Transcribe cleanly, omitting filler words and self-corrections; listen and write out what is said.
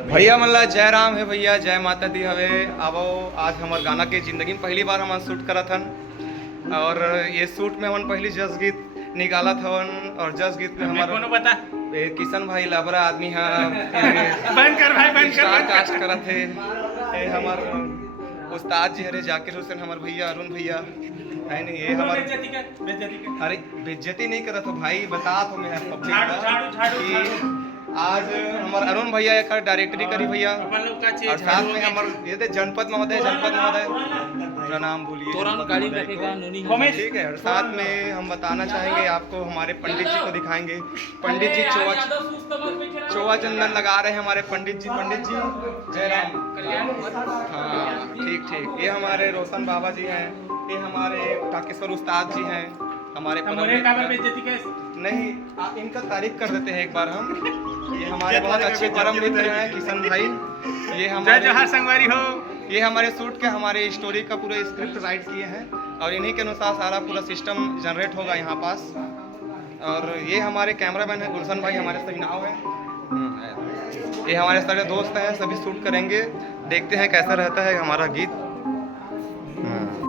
भैया मल्ला जय राम है भैया, जय माता दी हवे। अब आज हमार गाना के जिंदगी में पहली बार हम शूट करा थन और ये शूट में हम पहली जस गीत निकाला थवन और जस गीत में हमारा बता किशन भाई लाबरा आदमी है बंद कर भाई, बंद स्टार कर। कास्ट करा थे। ये हमार उस्ताद जी हरे जाकिर हुसैन, हमार भैया अरुण भैया है नहीं। ये हमारे अरे बेइज्जती नहीं करा तो भाई बता तो मैं पब्लिक कि आज हमारे अरुण भैया एक डायरेक्टरी करी भैया और साथ में हमारे ये जनपद महोदय प्रणाम बोलिए। ठीक है, और साथ में हम बताना चाहेंगे आपको, हमारे पंडित जी को दिखाएंगे। पंडित जी चोवा चंदन लगा रहे हैं हमारे पंडित जी जय राम। हाँ ठीक ठीक, ये हमारे रोशन बाबा जी हैं, ये हमारे टाकेश्वर उस्ताद जी हैं, हमारे नहीं इनका तारीफ कर देते हैं एक बार हम। ये हमारे बहुत अच्छे परम मित्र हैं किशन भाई। ये हमारे संगवारी हो। ये हमारे शूट के हमारे स्टोरी का पूरा स्क्रिप्ट राइट किए हैं और इन्हीं के अनुसार सारा पूरा सिस्टम जनरेट होगा यहाँ पास। और ये हमारे कैमरामैन है गुलशन भाई, हमारे सभी नाव हैं। ये हमारे सारे दोस्त हैं, सभी शूट करेंगे, देखते हैं कैसा रहता है हमारा गीत।